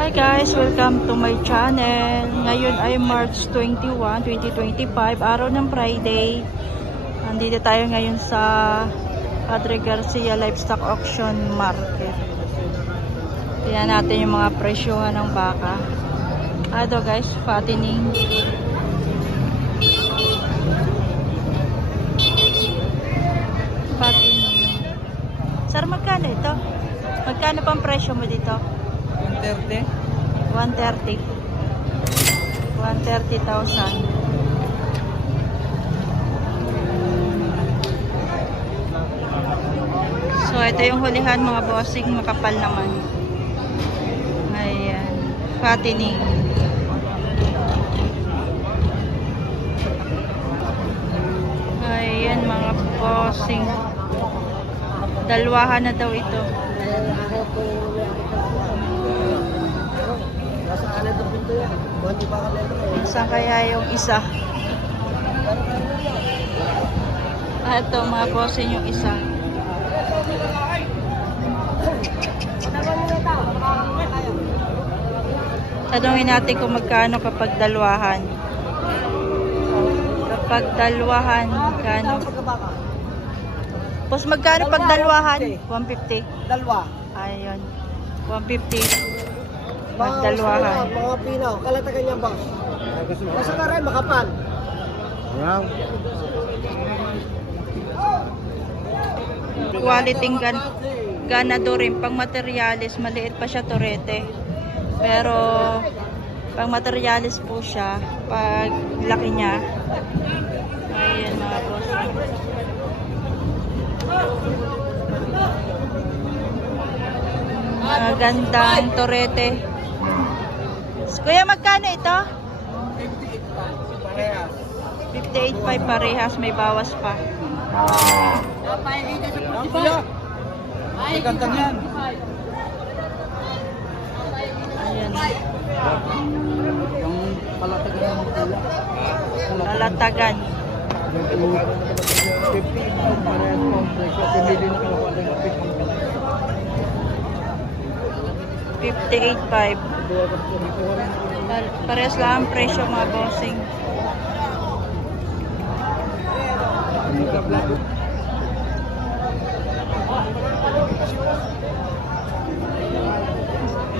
Hi guys, welcome to my channel. Ngayon ay March 21, 2025, araw ng Friday. Nandito tayo ngayon sa Padre Garcia Livestock Auction Market. Tingnan natin yung mga presyohan ng baka. Ito guys, fattening. Fattening. Sir, magkano ito? Magkano pang presyo mo dito? 130. 130,000. So ito yung hulihan mga bossing, makapal naman. Ayan, fattening. Ayan mga bossing, dalwahan na daw ito. Saan kaya yung isa? Ito mga bossing yung isa. Tanungin natin kung magkano kapag dalwahan. Kapag dalwahan, magkano? Boss, magkano pag dalwahan? 150? Dalwa. Ayun. 150. Magdalwahan. Mga pinaw. Kalatagan niya ba? Kasi ka rin, makapal. Wow. Quality ganado rin. Pang materialis, maliit pa siya torete. Pero, pang materialis po siya. Pag laki niya. Ayan mga boss. Magandang torete. Kuya, magkano ito? 58.5 parehas, may bawas pa. Ay, gandang yan. Ayan. Yung palatagan ng pula. Kalatagan. 58.5. Parehas lang ang presyo mga bossing.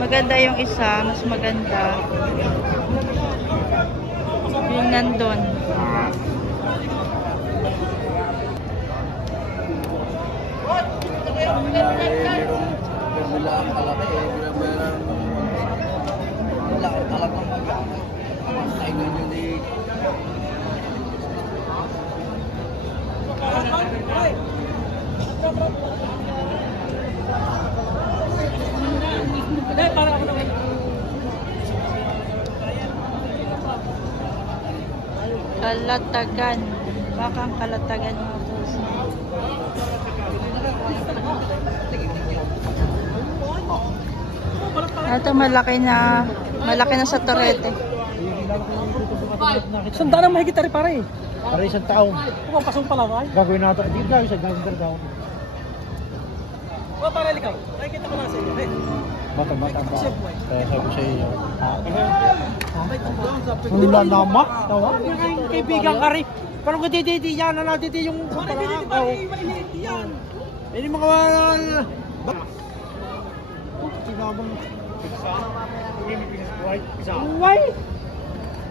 Maganda yung isa, mas maganda yung nandun. Wala ang kalaki eh. Wala ang talagang mag-ano. Ay, ganyan eh. Kalatagan. Bakang kalatagan mga boss. Ito malaki na sa torete. Sandaan ang mahigit tari pare. Para isang taong Kung pasong pala ay. gagawin natin. Hindi gagawin sa gagawin daw. O para likaw. Ay kita mo na sa iyo. Bata-bata ba? Kaya sabi sa iyo. Wala Wala naman. Tawa? kaibigan ka rin. Parang kadididi yan na natin yung parang. Yan. Ini mga Sinabang Why?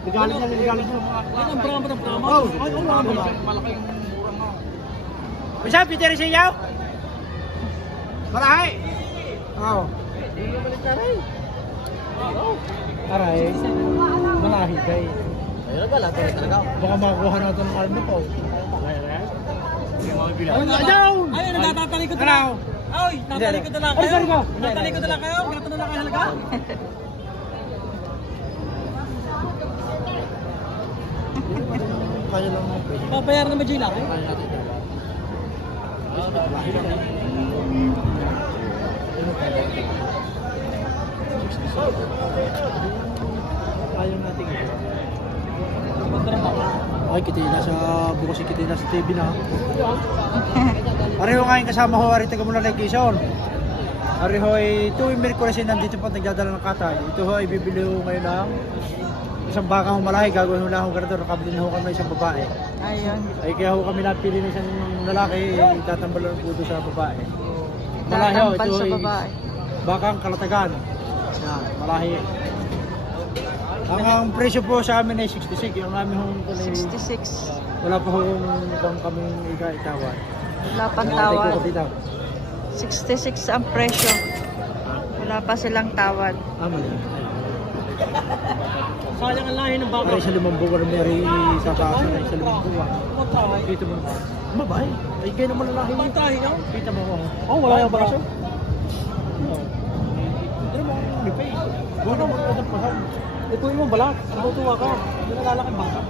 Ligalit na, ligalit na. Ang brama ng brama. Oh, Ay, ang brama. malaki yung murang na. Bisa Peter sa iyo? Marahay. Oh. Aray, malahi kay. Ayun ba lahat talaga. Baka makakuha natin ng army po. Ayaw! Ayun, natatalikod na lang. Ay, natatalikod na lang kayo. Natatalikod na lang kayo. Ganito na lang kayo halaga. Kaya lang mo. Papayaran na medyo ilaki. Ayaw natin. Ay, kitina sa bukas si kitina sa TV na. Pareho nga yung kasama ko, ari taga muna like Quezon. Ari ho ay tuwing Merkules ay nandito po nagdadala ng katay. Ito ho ay bibili ho ngayon ng isang baka ho malahi. Gagawin ho lang ho ganito. Nakabili na ho kami isang babae. Ayun. Ay kaya ho kami napili ng isang lalaki. Tatambal lang po doon sa babae. Malahi ho. Tatambal Ito sa ay babae. bakang Kalatagan. Yan, malahi. Ang presyo po sa amin ay 66. Ang namin ho 66. wala pa ho ibang kaming itawad. Wala pang tawad. 66 ang presyo. Wala pa silang tawad. Mali. Sayang ang lahi ng baka. Pare sa 5 buwan may sa baka sa 5 buwan. Kita mo ba? Mabay. Ay kayo naman lalaki. Pantahin niyo? Kita mo ko. Oh, wala yung braso. Pero mo ni pay. Wala mo ka pasan. Ito yung balat. Natutuwa ka. Hindi na lalaki baka.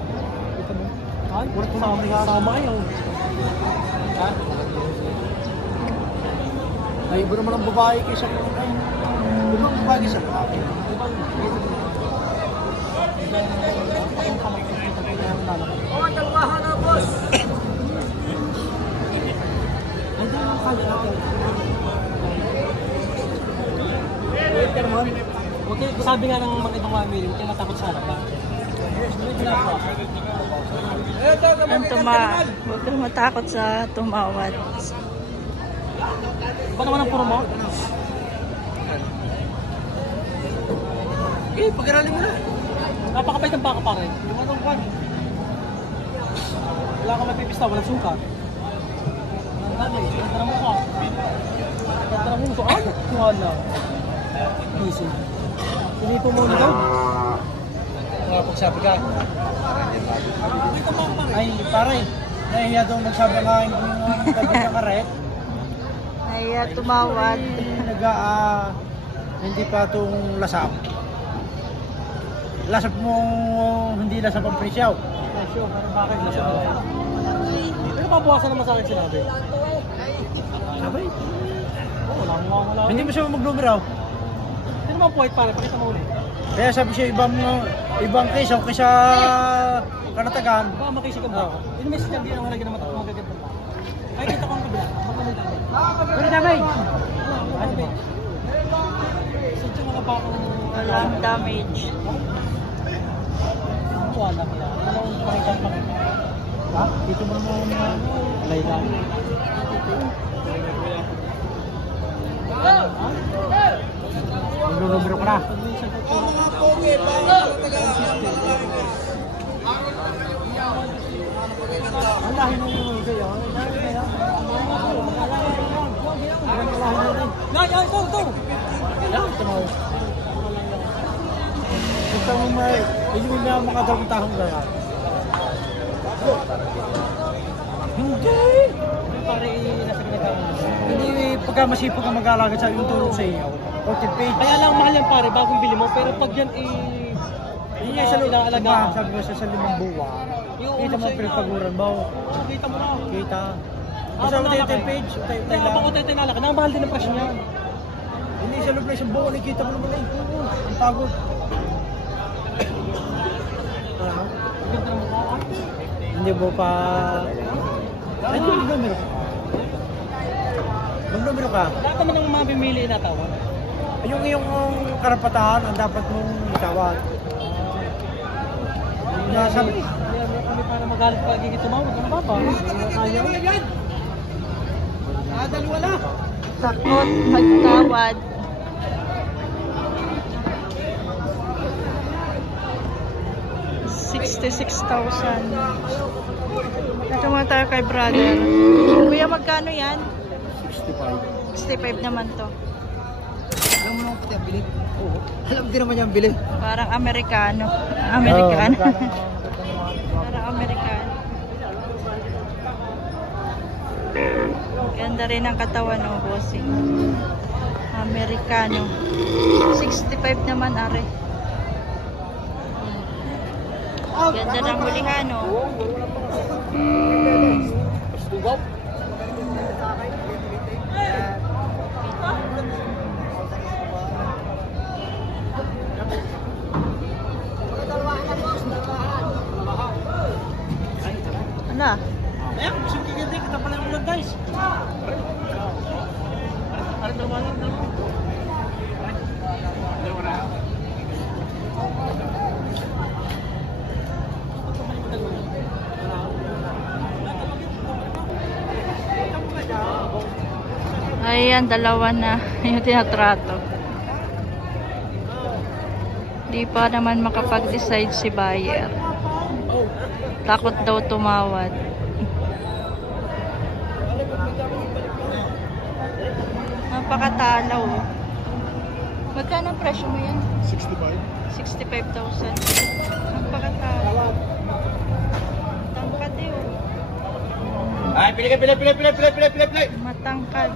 Kita mo. Ay, sama kayo. Ha? Ay iba naman ang babae kaysa ay. Ibang babae kaysa lalaki. Oh, dalawahan na, boss. Ay, dalawahan ka natin. Okay, sabi nga ng mga ibang family, huwag kayong matakot sa harap. Huwag kang matakot sa tumawad. Ba naman ang puro mo? Pag-aralin mo na. Napakabait ng baka pare. Yung anong kwan. Wala kang mapipista, walang suka. Ang dami, ganda mo ka. Ganda mo ka. Ay, wala. Easy. Pinito mo na daw. Mga pagsabi ka. Ay pare. Nahiya daw nagsabi nga yung tabi ng karet. Ay, tumawad. Hindi pa itong lasap. Lasap mo, hindi lasap ang presyaw. Presyo, bakit nasa nila? Pero pabuwasan naman sa akin sinabi. Sabay. Wala. Hindi mo siya magnumero. Hindi naman puwait pare, pakita mo ulit. Kaya sabi siya ibang case o kaysa Kalatagan. Baka makisig ang baka. Yun may sinabi ang halagyan ng matakas magaganda. Ay, kita ko ang kabila. Pero damay. Sadya mga baka Walang damage. wala kaya. Anong pakita pa? Ha? Dito mo naman Layla. Magnumero ka na. Ang lahi ng yung kayo. Yan, ito. Gusto mo hindi na mga dalawang tahong na yan. Hindi! Pare, nasa ginagawa. Hindi pagka masipag ka mag-alaga sa yung tulong sa iyo. 14 page. Kaya lang mahal yan pare, bagong bili mo. Pero pag yan Hindi nga sa loob ng alaga. sabi ko sa 5 buwan. Yung Kita mo una sa pinagpaguran mo. Kita mo na. Kita. Basta mo tayo 10 page. Tayo Kaya lang. ako tayo tinalaki. Nang mahal din ang presyo niyan. Hindi sa loob ng isang buwan. Kita mo naman eh. Ang pagod. Ganda mo ka. Hindi mo pa... Ay, mag-numero ka. Mag-numero ka. Lahat naman ng mga pimili na tawa. Yung iyong karapatan ang dapat mong itawad. Nasabi. Kami para magalit pa gigit tumawag. Ano ba pa? Kaya. Dalawa na. Takot magtawad. $66,000. Ito muna tayo kay brother. Kuya, magkano yan? 65. 65 naman to. Alam mo naman pati ang bilhin? Oo. Alam din naman yung bilhin. Parang Amerikano. Amerikano. Parang Amerikano. Ganda rin ang katawan, no, bossing. Amerikano. 65 naman, are. Ganda ng hulihan, no. Ano? Ayan, gusto kikindi. Kita pala yung ulan guys. Ano naman lang. Ayan, dalawa na yung tinatrato. Di pa naman makapag-decide si buyer. Takot daw tumawad. Napakatalaw. Magkano ang presyo mo yan? 65,000. Napakatalaw. Tangkad eh. Ay, pili. Matangkad.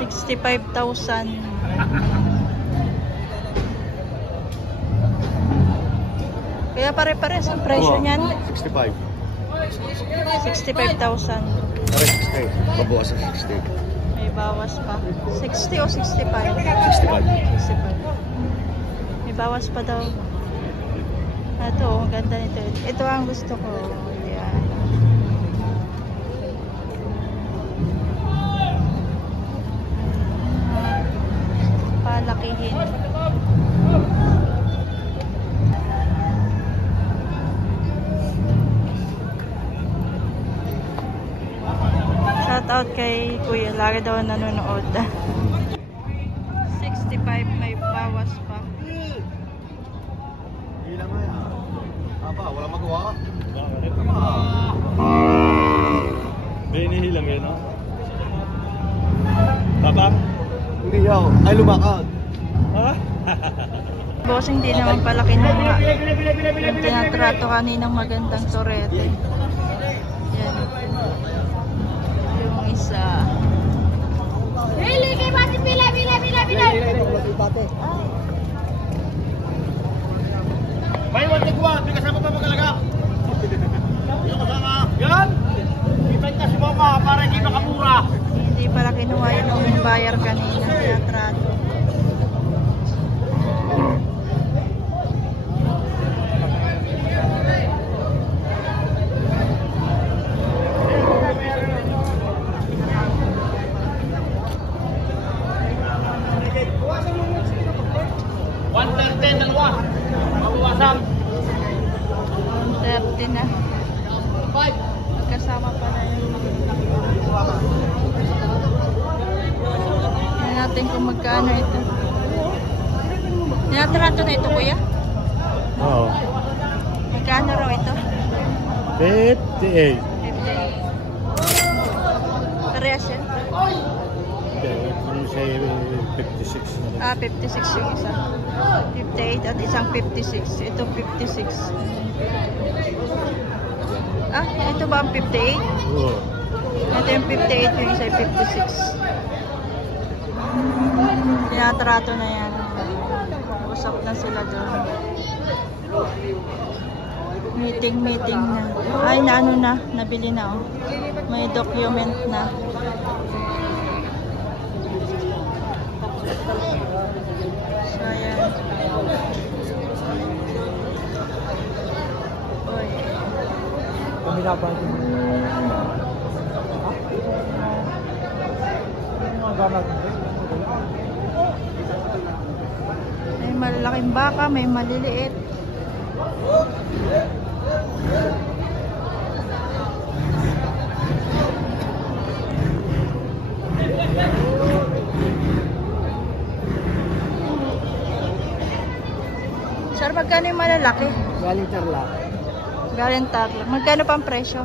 65,000. Kaya pare-pares ang presyo niyan. 65. 65,000. Pare 60. Babawas sa 60. May bawas pa. 60 o 65? 65. 65. May bawas pa daw. Ito, ang ganda nito. Ito ang gusto ko. Yan. Palakihin. Shout out kay Kuya. Lagi daw nanonood. 65 may bawas pa. Ilan mo yan? Apa, wala magawa. May inihilang yun, no? Papa? Hindi yaw. Ay, lumakad. Ha? Bossing, di naman pala kinuha. Yung tinatrato kaninang magandang torete. Yan. Yung isa. May wantig wa, may kasama pa magalaga. Yung kasama. Yan! Ibenta si Mama para hindi makamura. Hindi pala kinuha yung buyer kanina. Tinatrato. Mabawasan. 30 na. Kasama pala yun. Tignan natin kung magkano ito. Tinatrato na ito, kuya? Oo. Magkano raw ito? 58. 58. Parehas yan? You say 56. 56 yung isa. 58 at isang 56. Ito 56. Ito ba ang 58? Oo. Ito yung 58, yung isa yung 56. Tinatrato na yan. Usap na sila doon. Meeting na. Ay, naano na. Nabili na, oh. May document na. So, ayan. Oy. Kamila ba? May malalaking baka, may maliliit. Sir, magkano yung malalaki? Galing Tarlac. Galing Tarlac. Magkano pang presyo?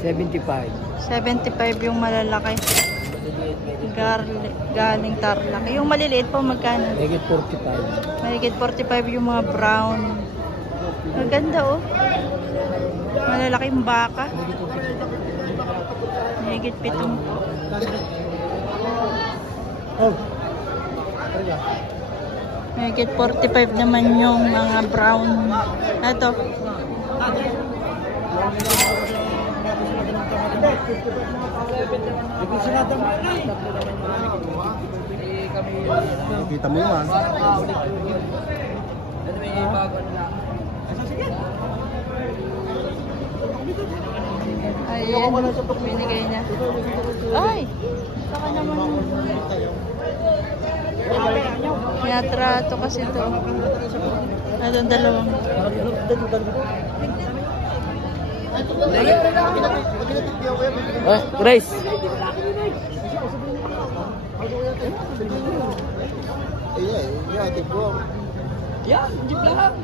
75. 75 yung malalaki. Galing Tarlac. Yung maliliit po magkano? Higit 45. Mahigit 45 yung mga brown. Maganda, oh. Malalaking baka. Mahigit 7 po. Oh. Mahigit 45 naman yung mga brown. Ito. Kita mo yan. Ayan. Binigay na. Ay! Saka naman. Tinatrato kasi ito. Itong dalawang. Grace. Yan, jeep lang.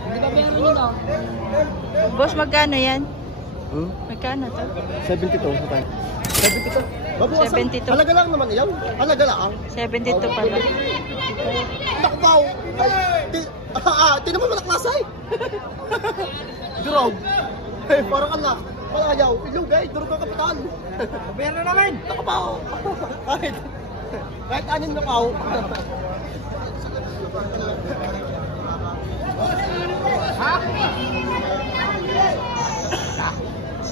Hindi ba meron yun daw? Boss, magkano yan? Hmm? Magkano to? 72. 72. 72. Halaga lang naman yan. Halaga lang. 72 pala. Nakbaw! Tinan mo mga klasay! Durog! Parang anak! Palayaw! Ilugay! Durog ang kapitan! Bayan na namin! Nakabaw! Kahit anin na pao! Ha?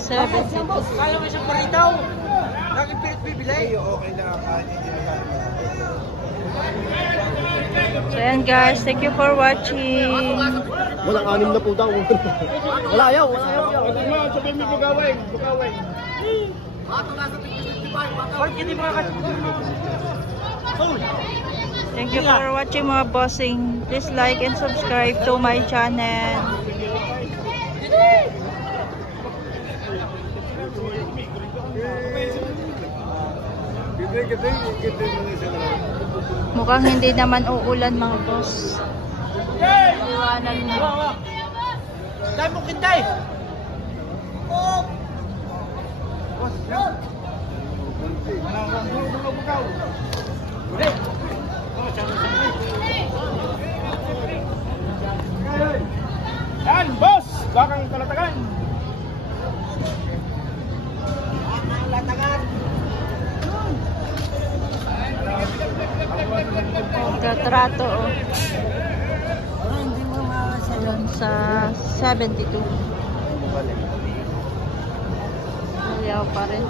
72. Kaya mo siyang paritaw! Laging pilit bibili! Okay na So yan guys, thank you for watching. Walang anim na po daw. Wala ayaw, wala ayaw. Sabihin mo bugawin. Thank you for watching mga bossing. Please like and subscribe to my channel. Mukhang hindi naman uulan mga boss. Liwanag na. Dahil mo kinday! Yan, boss! Bakang kalatagan. Katrato oh. Ayan, sa 72. Ayaw pa rin.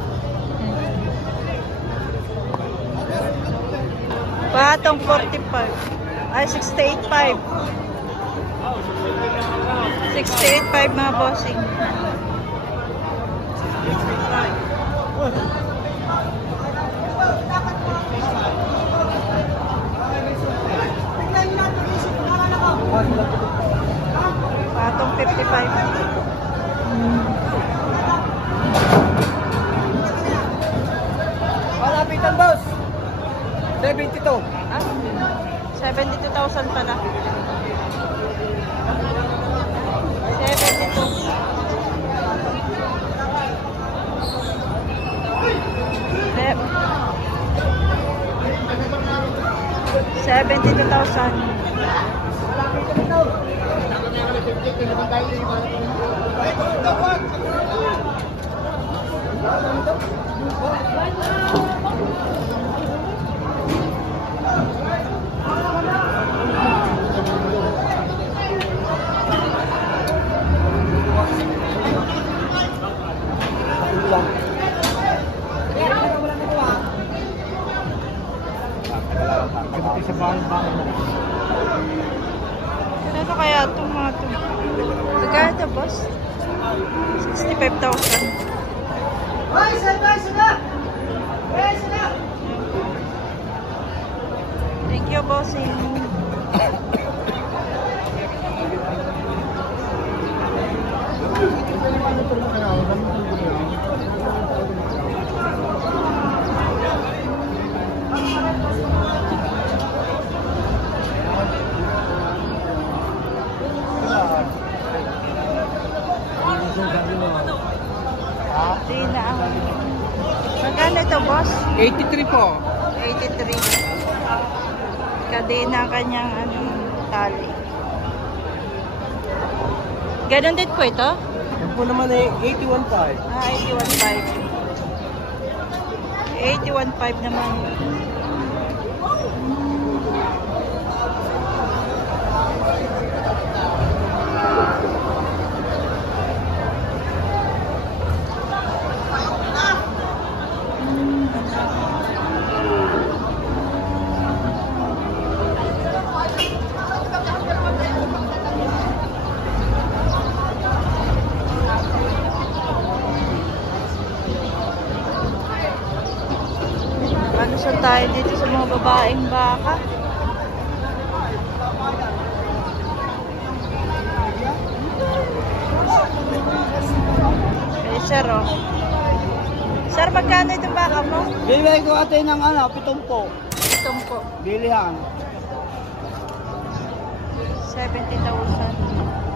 Patong 45. Ay, 68.5. 68.5 mga bossing. Patong 55. Malapitan boss! 72. Ah, 72,000 pala. 72,000. Ano kaya itong mga ito? Magkano ito, boss? 65,000. Thank you, bossing. Di na ang... Magkano ito, boss? 83 po. 83. Kadena ang kanyang ano, tali. Ganon din po ito? Yan po naman ay 81.5. Ah, 81.5. 81.5 naman. Alusot tayo dito sa mga babaeng baka. sir, oh. Sir, magkano itong baka mo? Bibigay ko ate ng 7 po. Itong po. Bilihan. 70,000.